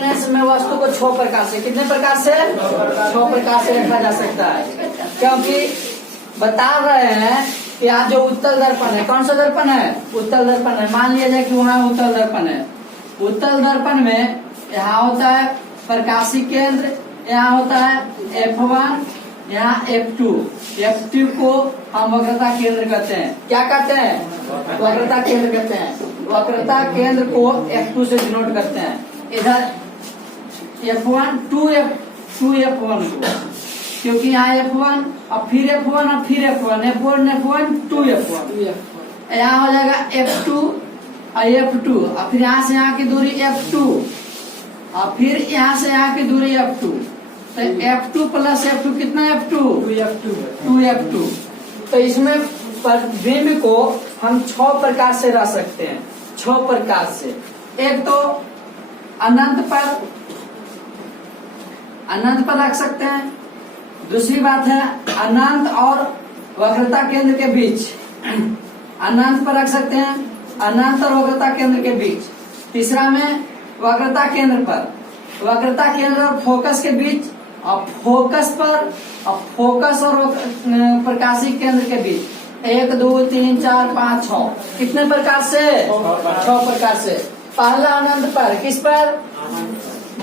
में वस्तु को 6 प्रकार से, कितने प्रकार से? 6 प्रकार से रखा जा सकता है, क्योंकि बता रहे हैं कि आज जो उत्तल दर्पण है, कौन सा दर्पण है? उत्तल दर्पण है। मान लिया जाए कि वहाँ उत्तल दर्पण है। उत्तल दर्पण में यहाँ होता है प्रकाशिक केंद्र, यहाँ होता है F1, यहाँ F2। F2 को हम वक्रता केंद्र कहते हैं। क्या कहते हैं? वक्रता केंद्र कहते हैं। वक्रता केंद्र को F2 से डिनोट करते हैं। इधर F1 2F1 को, क्योंकि यहाँ F1 और फिर F1 और फिर F1 F1 2F1, यहाँ हो जाएगा F2 और F2 और फिर यहाँ से यहाँ की दूरी F2 और फिर यहाँ से यहाँ की दूरी F2, तो F2 प्लस F2 कितना? F2 2F2। तो इसमें बिंब को हम 6 प्रकार से रख सकते हैं, 6 प्रकार से। एक तो अनंत पर रख सकते हैं। दूसरी बात है अनंत और वक्रता केंद्र के बीच, अनंत पर रख सकते हैं, अनंत और वक्रता केंद्र के बीच। तीसरा में वक्रता केंद्र पर, वक्रता केंद्र और फोकस के बीच, और फोकस पर और फोकस और प्रकाशिक केंद्र के बीच। 1 2 3 4 5 6 कितने प्रकार से? 6 प्रकार से। पहला अनंत पर, किस पर?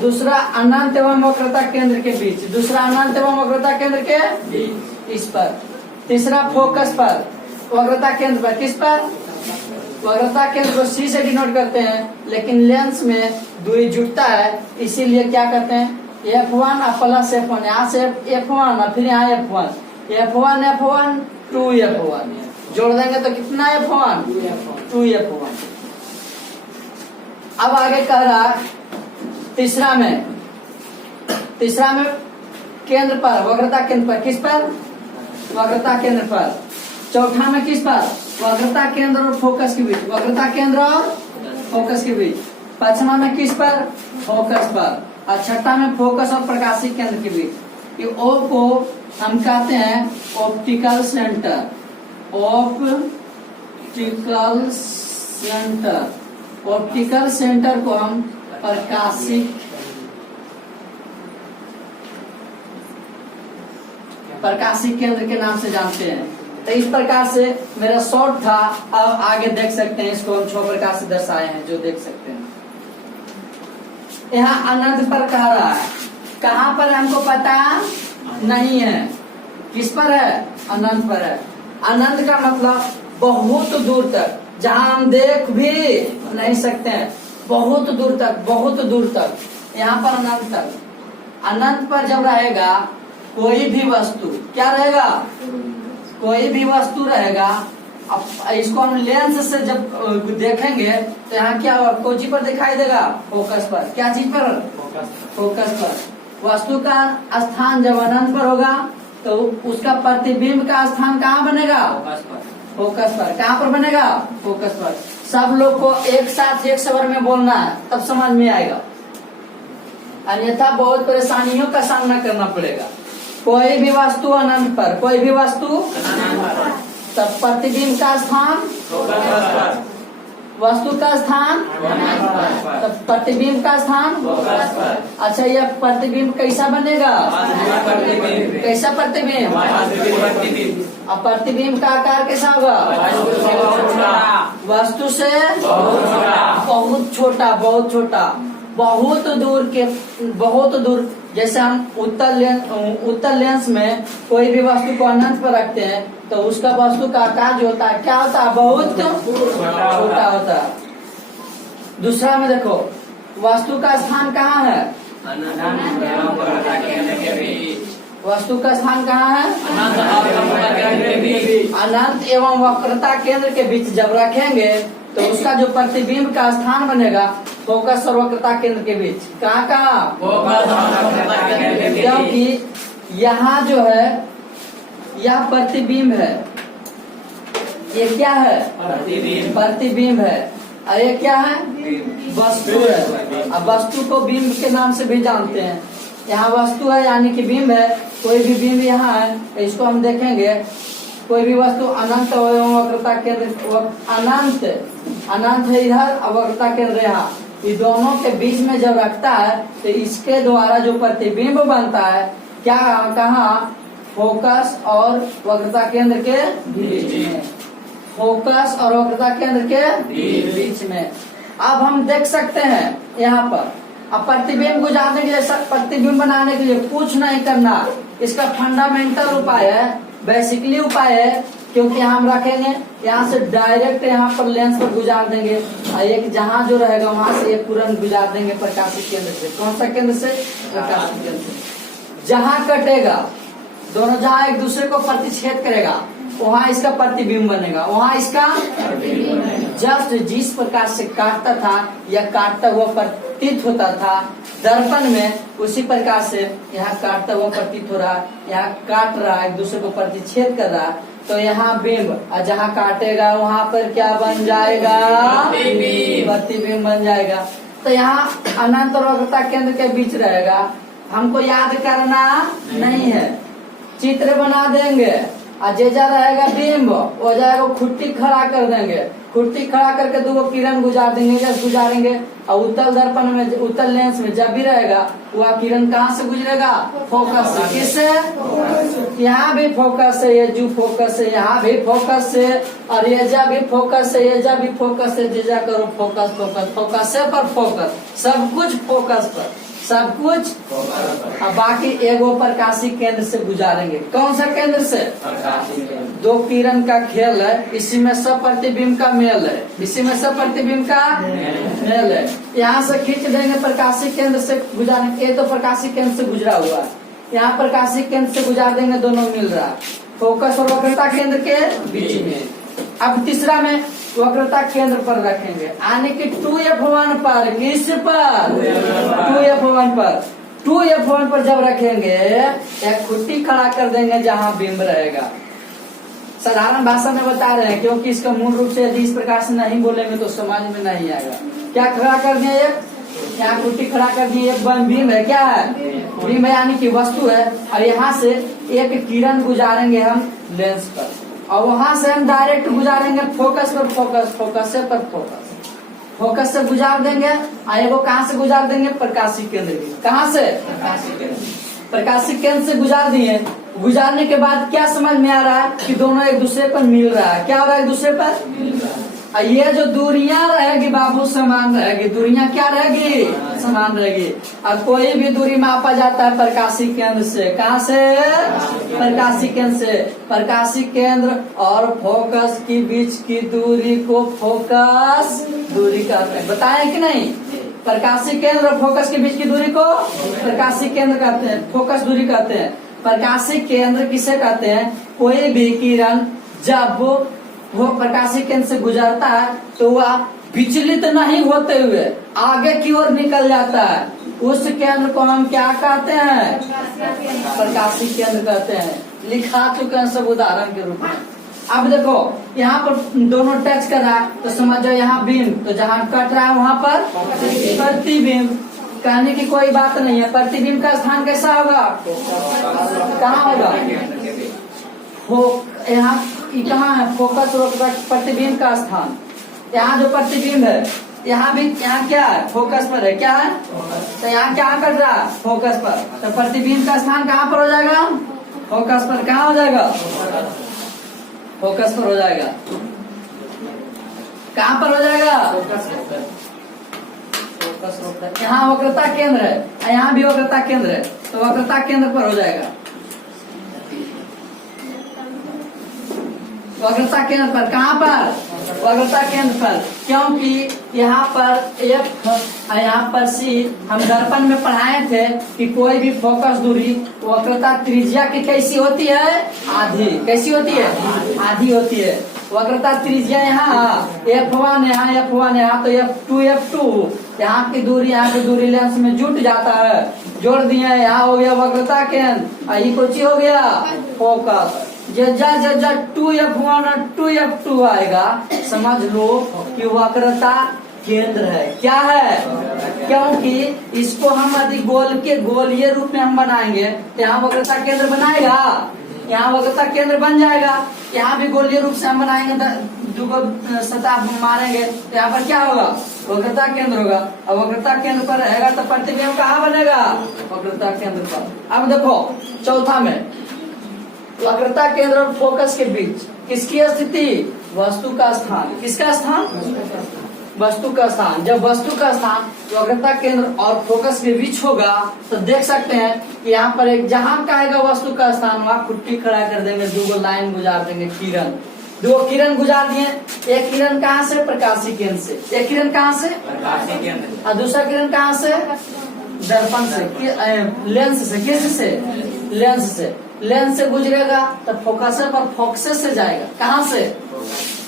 दूसरा अनंत एवं वक्रता केंद्र के बीच, दूसरा अनंत एवं वक्रता केंद्र के बीच, इस पर। तीसरा फोकस पर, वक्रता केंद्र पर, किस पर? वक्रता केंद्र को C से डिनोट करते हैं, लेकिन लेंस में दूरी जुटता है, इसीलिए क्या कहते हैं? F1 और प्लस F1, यहाँ से F1 और फिर यहाँ F1 2F1 जोड़ देंगे तो कितना F1? 2F1। अब आगे कह रहा तीसरा में केंद्र पर, वक्रता केंद्र पर, किस पर? वक्रता केंद्र पर। चौथा में किस पर? वक्रता केंद्र और फोकस के बीच, वक्रता केंद्र और फोकस के बीच। पांचवा में किस पर? फोकस पर। और छठा में फोकस और प्रकाशिक केंद्र के बीच। ये O को हम कहते हैं optical centre, optical centre. Optical centre को हम प्रकाशिक केंद्र के नाम से जानते हैं। तो इस प्रकार से मेरा शॉर्ट था। अब आगे देख सकते हैं, इसको हम 6 प्रकार से दर्शाए हैं, जो देख सकते हैं। यहाँ अनंत पर कह रहा है, कहाँ पर हमको पता नहीं है। किस पर है? अनंत पर है। अनंत का मतलब बहुत दूर तक, जहाँ हम देख भी नहीं सकते हैं, बहुत दूर तक, बहुत दूर तक। यहाँ पर अनंत तक। अनंत पर जब रहेगा कोई भी वस्तु, क्या रहेगा? कोई भी वस्तु रहेगा। अब इसको हम लेंस से जब देखेंगे तो यहाँ क्या होगा? कोई चीज पर दिखाई देगा? फोकस पर। क्या चीज पर? फोकस पर। वस्तु का स्थान जब अनंत पर होगा तो उसका प्रतिबिंब का स्थान कहाँ बनेगा? फोकस पर। कहाँ पर बनेगा? फोकस पर। सब लोग को एक साथ एक स्वर में बोलना है, तब समझ में आएगा, अन्यथा बहुत परेशानियों का सामना करना पड़ेगा। कोई भी वस्तु अनंत पर, कोई भी वस्तु तब प्रतिबिंब का स्थान, वस्तु का स्थान, तब प्रतिबिंब का स्थान। अच्छा, यह प्रतिबिंब कैसा बनेगा? कैसा प्रतिबिंब? अब प्रतिबिंब का आकार कैसा होगा? वस्तु से बहुत छोटा, बहुत छोटा, बहुत दूर। जैसे हम उत्तल लेंस में कोई भी वस्तु को अनंत पर रखते हैं तो उसका वस्तु का आकार जो होता है, क्या होता है? बहुत छोटा होता है। दूसरा में देखो, वस्तु का स्थान कहाँ है? वस्तु का स्थान कहाँ है? अनंत एवं वक्रता केंद्र के बीच जब रखेंगे तो उसका जो प्रतिबिंब का स्थान बनेगा फोकस और वक्रता केंद्र के बीच। कहाँ? क्योंकि यहाँ जो है यह प्रतिबिंब है, ये क्या है? प्रतिबिंब है। और ये क्या है? वस्तु है। अब वस्तु को बिंब के नाम से भी जानते हैं। यहाँ वस्तु है यानी कि बिंब है। कोई भी बिंब यहाँ है, इसको हम देखेंगे। कोई भी वस्तु अनंत एवं वक्रता केंद्र, अनंत है इधर और वक्रता केंद्र यहाँ, ये दोनों के बीच में जब रखता है तो इसके द्वारा जो प्रतिबिंब बनता है क्या कहा, फोकस और वक्रता केंद्र के बीच में, फोकस और वक्रता केंद्र के बीच में। अब हम देख सकते हैं यहाँ पर, अब प्रतिबिंब गुजारने के लिए, प्रतिबिंब बनाने के लिए कुछ नहीं करना, इसका फंडामेंटल उपाय है, बेसिकली उपाय है, क्योंकि हम रखेंगे यहाँ से डायरेक्ट यहाँ पर लेंस पर गुजार देंगे, और एक जहाँ जो रहेगा वहां से एक तुरंत गुजार देंगे प्रकाशिक केंद्र से। कौन सा केंद्र से? प्रकाशिक केंद्र से। जहाँ कटेगा दोनों, जहाँ एक दूसरे को प्रतिच्छेद करेगा वहाँ इसका प्रतिबिंब बनेगा, वहाँ इसका जस्ट जिस प्रकार से काटता था या काटता हुआ प्रतीत होता था दर्पण में, उसी प्रकार से यहाँ काटता हुआ प्रतीत हो रहा, यहाँ काट रहा, एक दूसरे को प्रतिच्छेद कर रहा, तो यहाँ बिंब, और जहाँ काटेगा वहाँ पर क्या बन जाएगा? प्रतिबिंब बन जाएगा। तो यहाँ अनंत और वक्रता केंद्र के बीच रहेगा, हमको याद करना नहीं है, चित्र बना देंगे, और जेजा रहेगा बिंब, हो जाएगा खुट्टी खड़ा कर देंगे, खुट्टी खड़ा करके दो किरण गुजार देंगे, जब गुजारेंगे, और उत्तल दर्पण में, उत्तल लेंस में जब भी रहेगा वह किरण कहाँ से गुजरेगा? फोकस से। किससे? यहाँ भी फोकस है, ये जो फोकस है, यहाँ भी फोकस है, और ये जा भी फोकस है, ये जा भी फोकस है, जेजा करो फोकस फोकस फोकस से पर फोकस, सब कुछ फोकस पर, सब कुछ। अब बाकी एगो प्रकाशिक केंद्र से गुजारेंगे। कौन सा केंद्र से? दो किरण का खेल है, इसी में सब प्रतिबिंब का मेल है, इसी में सब प्रतिबिंब का मेल है। यहाँ से खींच देंगे प्रकाशिक केंद्र से गुजारेंगे, ये तो प्रकाशिक केंद्र से गुजरा हुआ है, यहाँ प्रकाशिक केंद्र से गुजार देंगे, दोनों मिल रहा है, फोकस और वक्रता केंद्र के बीच में। अब तीसरा में वक्रता केंद्र पर रखेंगे, यानी कि 2F1 पर, किस पर? 2F1 पर, 2F1 पर जब रखेंगे एक खुट्टी खड़ा कर देंगे जहाँ बिंब रहेगा। साधारण भाषा में बता रहे हैं, क्योंकि इसका मूल रूप से यदि इस प्रकार से नहीं बोलेंगे तो समझ में नहीं आएगा। क्या खड़ा कर दिया? एक यहाँ खुट्टी खड़ा कर दी, एक बिंब है, क्या है? बिंब है, यानी कि वस्तु है, और यहाँ से एक किरण गुजारेंगे हम लेंस पर, और वहां से हम डायरेक्ट गुजारेंगे फोकस पर, फोकस फोकस से पर फोकस, फोकस से गुजार देंगे, और एगो कहाँ से गुजार देंगे? प्रकाशिक केंद्र की। कहाँ से? प्रकाशिक केंद्र से गुजार दिए। गुजारने के बाद क्या समझ में आ रहा है कि दोनों एक दूसरे पर मिल रहा है। क्या हो रहा है? एक दूसरे पर। ये जो दूरियां रहेगी बाबू समान रहेगी, दूरियां क्या रहेगी? समान रहेगी। और कोई भी दूरी मापा जाता है प्रकाशिक केंद्र से। कहाँ से? प्रकाशिक केंद्र से। प्रकाशिक केंद्र और फोकस के बीच की दूरी को फोकस दूरी कहते हैं। बताएं कि नहीं? प्रकाशिक केंद्र और फोकस के बीच की दूरी को प्रकाशिक केंद्र कहते हैं, फोकस दूरी कहते हैं। प्रकाशिक केंद्र किसे कहते हैं? कोई भी किरण जब वो प्रकाशिक केंद्र से गुजरता है तो वह विचलित नहीं होते हुए आगे की ओर निकल जाता है, उस केंद्र को हम क्या कहते हैं? प्रकाशिक केंद्र कहते हैं। लिखा चुके हैं सब उदाहरण के रूप में। अब देखो यहाँ पर दोनों टच कर रहा है तो समझो यहाँ बिंब, तो जहाँ कट रहा है वहाँ पर प्रतिबिंब। कहने की कोई बात नहीं है। प्रतिबिंब का स्थान कैसा होगा? कहाँ होगा? यहाँ कहाँ है? फोकस और प्रतिबिंब का स्थान। यहाँ जो प्रतिबिंब है यहाँ भी, यहाँ क्या है? फोकस पर है। क्या है? तो यहाँ क्या कर रहा है? फोकस पर। तो प्रतिबिंब का स्थान कहाँ पर हो जाएगा? फोकस पर। कहाँ हो जाएगा? फोकस पर हो जाएगा। कहाँ पर हो जाएगा? फोकस। यहाँ वक्रता केंद्र है, यहाँ भी वक्रता केंद्र है, तो वक्रता केंद्र पर हो जाएगा। वक्रता केंद्र पर। कहाँ पर? वक्रता केंद्र पर। क्योंकि यहाँ पर F और यहाँ पर C हम दर्पण में पढ़ाए थे कि कोई भी फोकस दूरी वक्रता त्रिज्या की कैसी होती है? आधी। कैसी होती है? आधी होती है। वक्रता त्रिज्या यहाँ F1, यहाँ F1, यहाँ तो F2, F2, यहाँ की दूरी लेंस में जुट जाता है, जोड़ दिए। यहाँ हो गया वक्रता केंद्र, ये कुछ हो गया फोकस। जब 2F1 और 2F2 आएगा समझ लो कि वक्रता केंद्र है। क्या है? क्योंकि इसको हम यदि गोलीय रूप में हम बनाएंगे तो यहाँ वक्रता केंद्र बनाएगा, यहाँ वक्रता केंद्र बन जाएगा। यहाँ भी गोलीय रूप से हम बनाएंगे दो को सतह मारेंगे तो यहाँ पर क्या होगा, वक्रता केंद्र होगा। अब वक्रता केंद्र पर रहेगा तो प्रतिबिंब कहाँ बनेगा, वक्रता केंद्र पर। अब देखो चौथा में वक्रता केंद्र और फोकस के बीच किसकी स्थिति, वस्तु का स्थान। किसका स्थान, वस्तु का स्थान। जब वस्तु का स्थान वक्रता केंद्र और फोकस के बीच होगा तो देख सकते हैं कि यहाँ पर एक जहां का आएगा वस्तु का स्थान वहां कुट्टी खड़ा कर देंगे, दो लाइन गुजार देंगे, किरण, दो किरण गुजार दिए। एक किरण कहाँ से, प्रकाशी केंद्र से। एक किरण कहाँ से, प्रकाशी केंद्र। और दूसरा किरण कहाँ से, दर्पण से, लेंस से। किस से, लेंस से। लेंस से गुजरेगा तो फोकस पर, फोकस से जाएगा कहाँ से,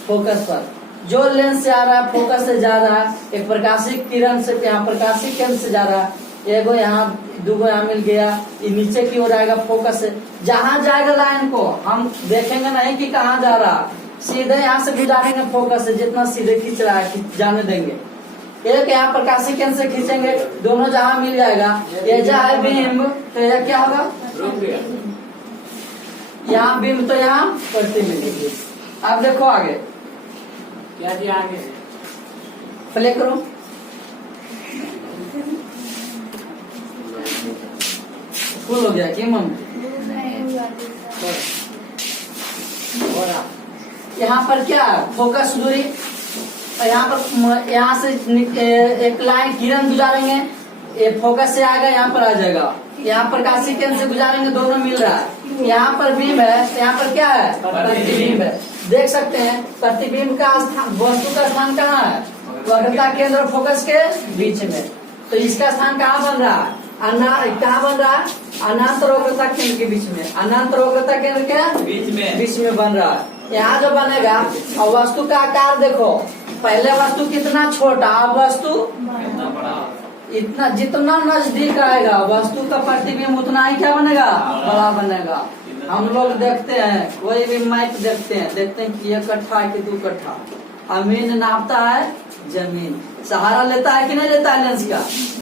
फोकस पर। जो लेंस से आ रहा है फोकस से जा रहा है, एक प्रकाशी किरण से यहाँ प्रकाशी केंद्र से जा रहा है, एगो यहाँ दूगो यहाँ मिल गया, ये नीचे की ओर आएगा फोकस से। जहां जाएगा लाइन को हम देखेंगे नहीं कि कहाँ जा रहा, सीधे यहाँ से गुजारेंगे फोकस से, जितना सीधे खींच रहा है जाने देंगे। एक यहाँ प्रकाशी केंद्र से खींचेंगे, दोनों जहां मिल जाएगा, ये जहाँ बिंब तो यह क्या होगा, यहाँ बिंब तो यहाँ प्रतिबिंब। अब देखो आगे क्या दिया आगे, प्ले करो। फुल हो गया कि मम्मी, यहाँ पर क्या फोकस दूरी, यहाँ पर यहाँ से एक लाइन किरण गुजारेंगे, ये फोकस से आएगा यहाँ पर आ जाएगा, यहाँ प्रकाशी केंद्र से गुजारेंगे, दोनों मिल रहा है। यहाँ पर बीम है, यहाँ पर क्या है, प्रतिबिंब है। देख सकते हैं प्रतिबिंब का स्थान, वस्तु का स्थान कहाँ है, वक्रता केंद्र और फोकस के बीच में। तो इसका स्थान कहाँ बन रहा है, कहाँ बन रहा है, अनांतर वक्रता केंद्र के बीच में। अनांतर वक्रता केंद्र के बीच में बन रहा है। यहाँ जो बनेगा और वस्तु का आकार देखो, पहले वस्तु कितना छोटा, अब वस्तु इतना, जितना नजदीक आएगा वस्तु का प्रतिबिंब उतना ही क्या बनेगा, बड़ा बनेगा। हम लोग देखते हैं, कोई भी मैप देखते हैं कि 1 कट्ठा कि 2 कट्ठा, अमीन नापता है जमीन, सहारा लेता है कि नहीं लेता है लेंस का।